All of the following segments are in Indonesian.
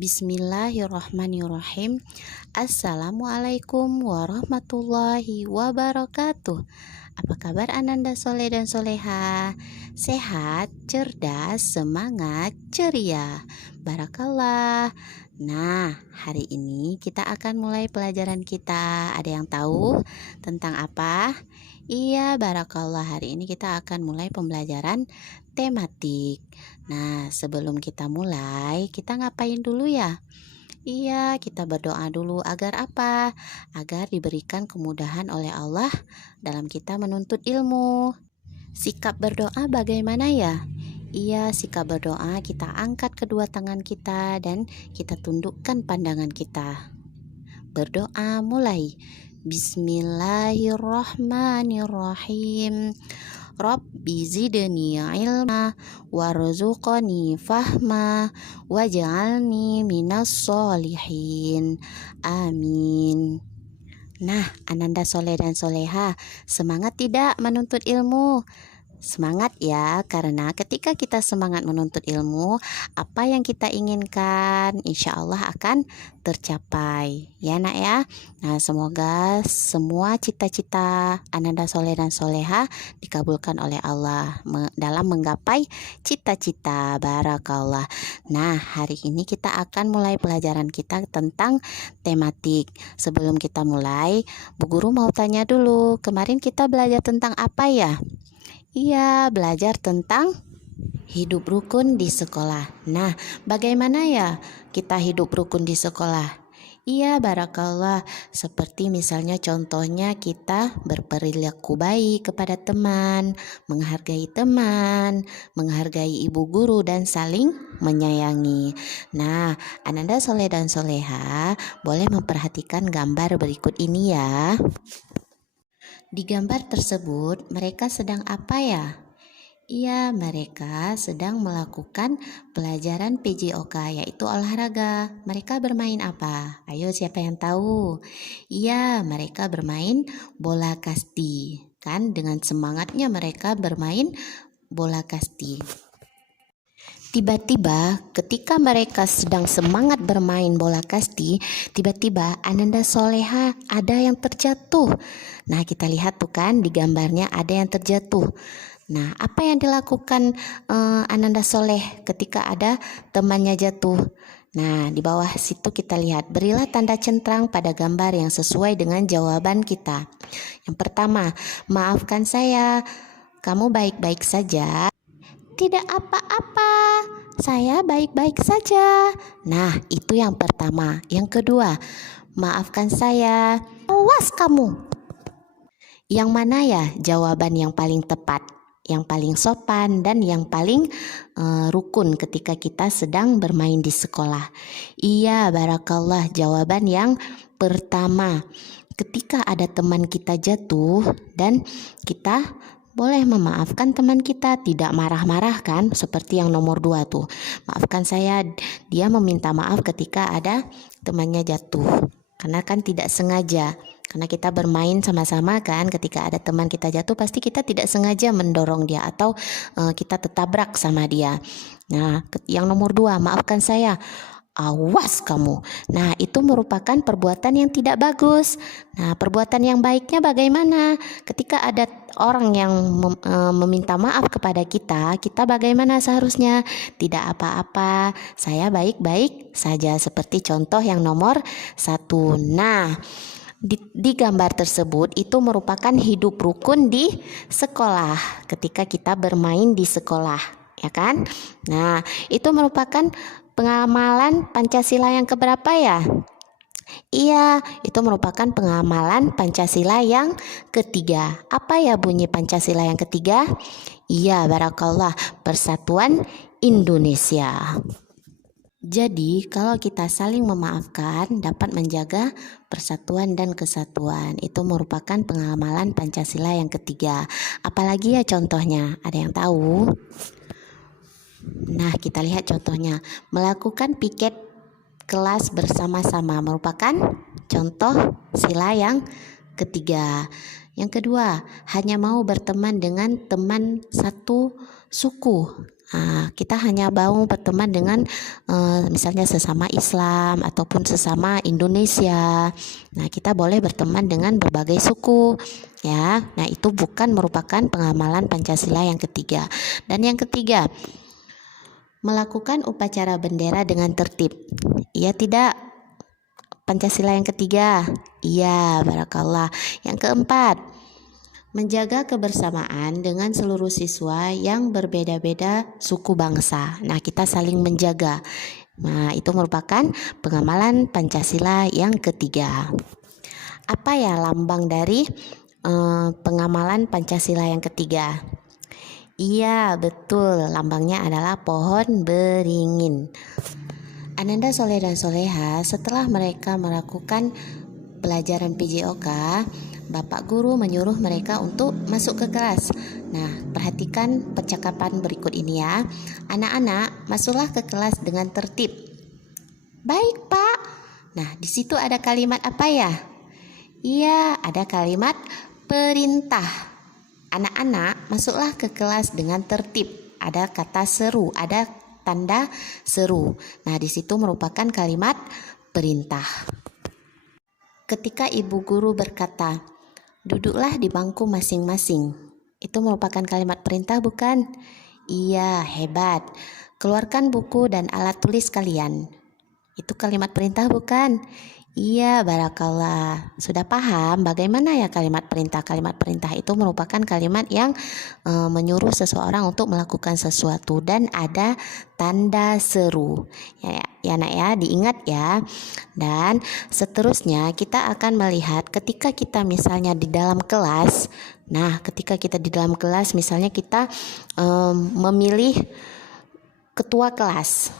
Bismillahirrahmanirrahim. Assalamualaikum warahmatullahi wabarakatuh. Apa kabar Ananda Soleh dan Soleha? Sehat, cerdas, semangat, ceria. Barakallah. Nah, hari ini kita akan mulai pelajaran kita. Ada yang tahu tentang apa? Iya, barakallah. Hari ini kita akan mulai pembelajaran tematik. Nah, sebelum kita mulai, kita ngapain dulu ya? Iya, kita berdoa dulu agar apa? Agar diberikan kemudahan oleh Allah dalam kita menuntut ilmu. Sikap berdoa bagaimana ya? Iya, sikap berdoa kita angkat kedua tangan kita dan kita tundukkan pandangan kita. Berdoa mulai. Bismillahirrahmanirrahim. Rabbi zidni ilma warzuqni fahma waj'alni minas solihin. Amin. Nah, Ananda Soleh dan Soleha, semangat tidak menuntut ilmu? Semangat ya, karena ketika kita semangat menuntut ilmu, apa yang kita inginkan insya Allah akan tercapai. Ya nak ya. Nah, semoga semua cita-cita Ananda Soleh dan Soleha dikabulkan oleh Allah dalam menggapai cita-cita. Barakallah. Nah, hari ini kita akan mulai pelajaran kita tentang tematik. Sebelum kita mulai, Bu Guru mau tanya dulu, kemarin kita belajar tentang apa ya? Iya, belajar tentang hidup rukun di sekolah. Nah, bagaimana ya kita hidup rukun di sekolah? Iya, barakallah. Seperti misalnya contohnya kita berperilaku baik kepada teman, menghargai ibu guru dan saling menyayangi. Nah, Ananda Soleh dan Soleha boleh memperhatikan gambar berikut ini ya. Di gambar tersebut, mereka sedang apa ya? Iya, mereka sedang melakukan pelajaran PJOK, yaitu olahraga. Mereka bermain apa? Ayo, siapa yang tahu? Iya, mereka bermain bola kasti. Kan dengan semangatnya mereka bermain bola kasti. Tiba-tiba ketika mereka sedang semangat bermain bola kasti, tiba-tiba Ananda Soleha ada yang terjatuh. Nah, kita lihat tuh kan di gambarnya ada yang terjatuh. Nah, apa yang dilakukan Ananda Soleh ketika ada temannya jatuh? Nah, di bawah situ kita lihat, berilah tanda centang pada gambar yang sesuai dengan jawaban kita. Yang pertama, maafkan saya, kamu baik-baik saja. Tidak apa-apa, saya baik-baik saja. Nah, itu yang pertama. Yang kedua, maafkan saya, awas kamu. Yang mana ya jawaban yang paling tepat, yang paling sopan, dan yang paling rukun ketika kita sedang bermain di sekolah? Iya, barakallah, jawaban yang pertama. Ketika ada teman kita jatuh dan kita boleh memaafkan teman kita, tidak marah-marah kan, seperti yang nomor 2 tuh. Maafkan saya, dia meminta maaf ketika ada temannya jatuh. Karena kan tidak sengaja, karena kita bermain sama-sama kan, ketika ada teman kita jatuh pasti kita tidak sengaja mendorong dia atau kita tertabrak sama dia. Nah, yang nomor 2, maafkan saya, awas kamu. Nah, itu merupakan perbuatan yang tidak bagus. Nah, perbuatan yang baiknya bagaimana? Ketika ada orang yang meminta maaf kepada kita, kita bagaimana seharusnya? Tidak apa-apa, saya baik-baik saja, seperti contoh yang nomor 1. Nah, di gambar tersebut itu merupakan hidup rukun di sekolah ketika kita bermain di sekolah, ya kan? Nah, itu merupakan pengamalan Pancasila yang keberapa ya? Iya, itu merupakan pengamalan Pancasila yang ketiga. Apa ya bunyi Pancasila yang ketiga? Iya, barakallah, Persatuan Indonesia. Jadi, kalau kita saling memaafkan dapat menjaga persatuan dan kesatuan. Itu merupakan pengamalan Pancasila yang ketiga. Apalagi ya contohnya? Ada yang tahu? Nah, kita lihat contohnya. Melakukan piket kelas bersama-sama merupakan contoh sila yang ketiga. Yang kedua, hanya mau berteman dengan teman satu suku. Kita hanya mau berteman dengan misalnya sesama Islam ataupun sesama Indonesia. Nah, kita boleh berteman dengan berbagai suku, ya. Nah, itu bukan merupakan pengamalan Pancasila yang ketiga. Dan yang ketiga, melakukan upacara bendera dengan tertib. Iya tidak? Pancasila yang ketiga. Iya, barakallah. Yang keempat, menjaga kebersamaan dengan seluruh siswa yang berbeda-beda suku bangsa. Nah, kita saling menjaga. Nah, itu merupakan pengamalan Pancasila yang ketiga. Apa ya lambang dari pengamalan Pancasila yang ketiga? Iya, betul. Lambangnya adalah pohon beringin. Ananda Soleh dan Soleha, setelah mereka melakukan pelajaran PJOK, Bapak Guru menyuruh mereka untuk masuk ke kelas. Nah, perhatikan percakapan berikut ini ya. Anak-anak, masuklah ke kelas dengan tertib. Baik, Pak. Nah, di situ ada kalimat apa ya? Iya, ada kalimat perintah. Anak-anak, masuklah ke kelas dengan tertib. Ada kata seru, ada tanda seru. Nah, di situ merupakan kalimat perintah. Ketika ibu guru berkata, "Duduklah di bangku masing-masing." Itu merupakan kalimat perintah bukan? Iya, hebat. Keluarkan buku dan alat tulis kalian. Itu kalimat perintah bukan? Iya, barakallah. Sudah paham bagaimana ya kalimat perintah? Kalimat perintah itu merupakan kalimat yang menyuruh seseorang untuk melakukan sesuatu dan ada tanda seru. Ya nak ya, diingat ya. Dan seterusnya kita akan melihat ketika kita misalnya di dalam kelas. Nah, ketika kita di dalam kelas misalnya kita memilih ketua kelas.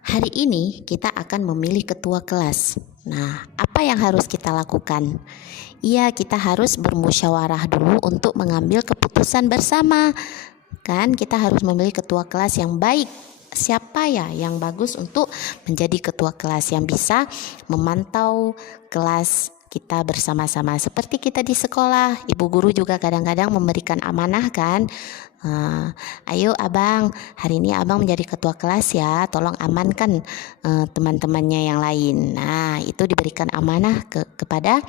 Hari ini kita akan memilih ketua kelas. Nah, apa yang harus kita lakukan? Iya, kita harus bermusyawarah dulu untuk mengambil keputusan bersama. Kan kita harus memilih ketua kelas yang baik. Siapa ya yang bagus untuk menjadi ketua kelas yang bisa memantau kelas kita bersama-sama. Seperti kita di sekolah, ibu guru juga kadang-kadang memberikan amanah kan. Ayo abang, hari ini abang menjadi ketua kelas ya, tolong amankan teman-temannya yang lain. Nah, itu diberikan amanah kepada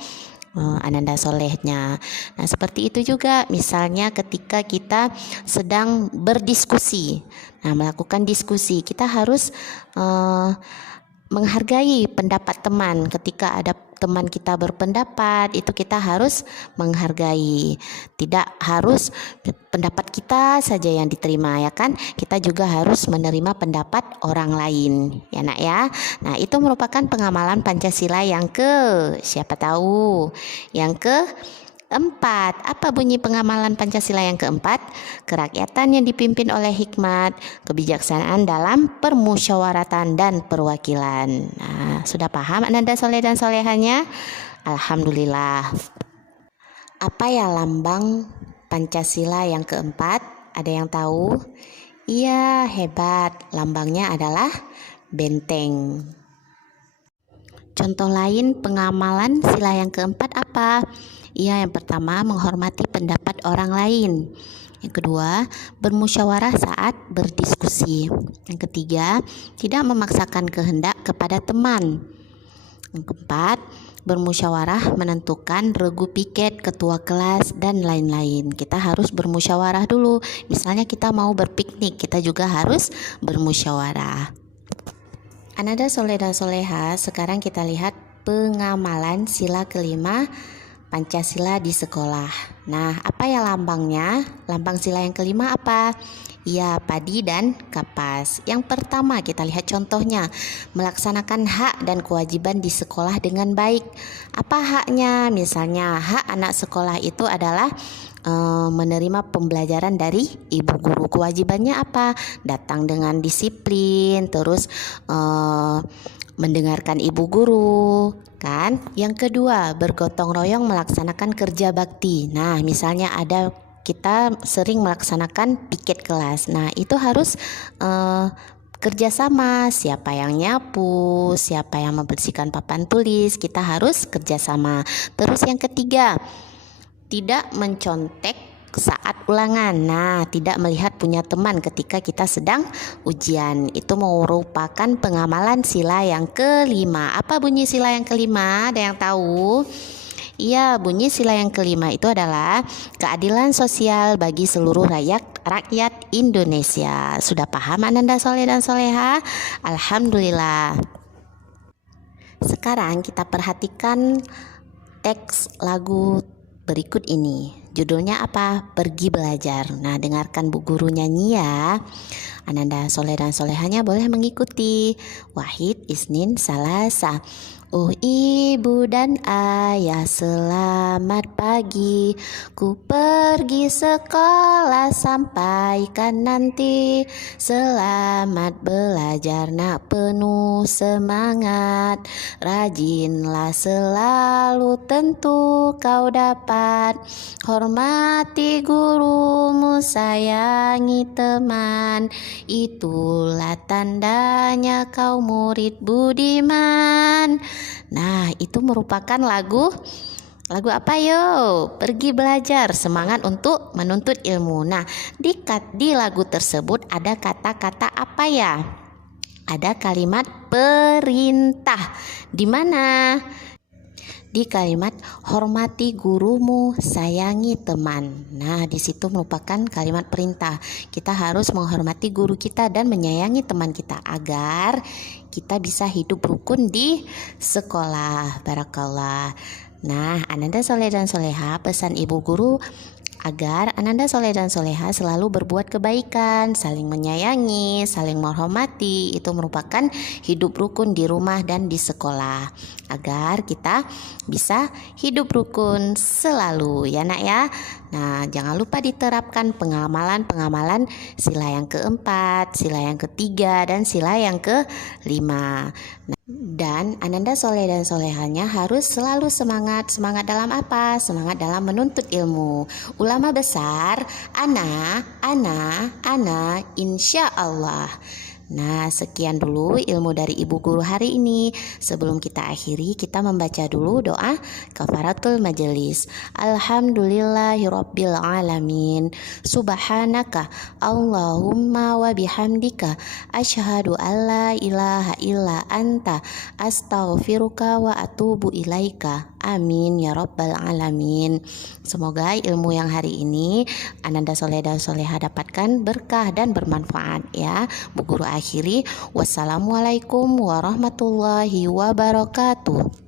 Ananda Solehnya. Nah, seperti itu juga misalnya ketika kita sedang berdiskusi. Nah, melakukan diskusi, kita harus menghargai pendapat teman. Ketika ada teman kita berpendapat, itu kita harus menghargai. Tidak harus pendapat kita saja yang diterima ya kan. Kita juga harus menerima pendapat orang lain. Ya nak ya. Nah, itu merupakan pengamalan Pancasila yang siapa tahu? Yang keempat. Apa bunyi pengamalan Pancasila yang keempat? Kerakyatan yang dipimpin oleh hikmat, kebijaksanaan dalam permusyawaratan dan perwakilan. Nah, sudah paham Ananda Soleh dan Solehanya? Alhamdulillah. Apa ya lambang Pancasila yang keempat? Ada yang tahu? Iya, hebat. Lambangnya adalah benteng. Contoh lain pengamalan sila yang keempat apa? Iya, yang pertama menghormati pendapat orang lain. Yang kedua, bermusyawarah saat berdiskusi. Yang ketiga, tidak memaksakan kehendak kepada teman. Yang keempat, bermusyawarah menentukan regu piket, ketua kelas, dan lain-lain. Kita harus bermusyawarah dulu. Misalnya kita mau berpiknik, kita juga harus bermusyawarah. Ananda Soleh dan Soleha, sekarang kita lihat pengamalan sila kelima Pancasila di sekolah. Nah, apa ya lambangnya? Lambang sila yang kelima apa? Ya, padi dan kapas. Yang pertama kita lihat contohnya, melaksanakan hak dan kewajiban di sekolah dengan baik. Apa haknya? Misalnya hak anak sekolah itu adalah menerima pembelajaran dari ibu guru. Kewajibannya apa? Datang dengan disiplin, terus mendengarkan ibu guru kan. Yang kedua, bergotong royong melaksanakan kerja bakti. Nah, misalnya kita sering melaksanakan piket kelas. Nah, itu harus kerjasama. Siapa yang nyapu, siapa yang membersihkan papan tulis, kita harus kerjasama. Terus yang ketiga, tidak mencontek saat ulangan. Nah, tidak melihat punya teman ketika kita sedang ujian. Itu merupakan pengamalan sila yang kelima. Apa bunyi sila yang kelima? Ada yang tahu? Iya, bunyi sila yang kelima itu adalah keadilan sosial bagi seluruh rakyat Indonesia. Sudah paham Ananda Soleh dan Soleha? Alhamdulillah. Sekarang kita perhatikan teks lagu berikut ini. Judulnya apa? Pergi Belajar. Nah, dengarkan Bu Guru nyanyi ya. Ananda Soleh dan Solehanya boleh mengikuti. Wahid, Isnin, Salasa. Oh ibu dan ayah selamat pagi, ku pergi sekolah sampaikan nanti. Selamat belajar nak penuh semangat, rajinlah selalu tentu kau dapat. Hormati gurumu sayangi teman, itulah tandanya kau murid budiman. Nah, itu merupakan lagu apa yo? Pergi belajar, semangat untuk menuntut ilmu. Nah, di lagu tersebut ada kata-kata apa ya? Ada kalimat perintah. Di mana? Di kalimat hormati gurumu, sayangi teman. Nah, di situ merupakan kalimat perintah. Kita harus menghormati guru kita dan menyayangi teman kita agar kita bisa hidup rukun di sekolah. Barakallah. Nah, Ananda Soleh dan Soleha, pesan ibu guru agar Ananda Soleh dan Soleha selalu berbuat kebaikan, saling menyayangi, saling menghormati. Itu merupakan hidup rukun di rumah dan di sekolah, agar kita bisa hidup rukun selalu ya nak ya. Nah, jangan lupa diterapkan pengamalan sila yang keempat, sila yang ketiga, dan sila yang kelima. Dan Ananda Soleh dan Solehanya harus selalu semangat dalam apa? Semangat dalam menuntut ilmu. Ulama besar, ana, insya Allah. Nah, sekian dulu ilmu dari Ibu Guru hari ini. Sebelum kita akhiri, kita membaca dulu doa kafaratul majelis. Alhamdulillahirabbil alamin. Subhanaka Allahumma wa bihamdika asyhadu alla ilaha illa anta astaghfiruka wa atubu ilaika. Amin ya rabbal alamin. Semoga ilmu yang hari ini Ananda Soleh dan Soleha dapatkan berkah dan bermanfaat ya. Bu Guru akhiri, wassalamualaikum warahmatullahi wabarakatuh.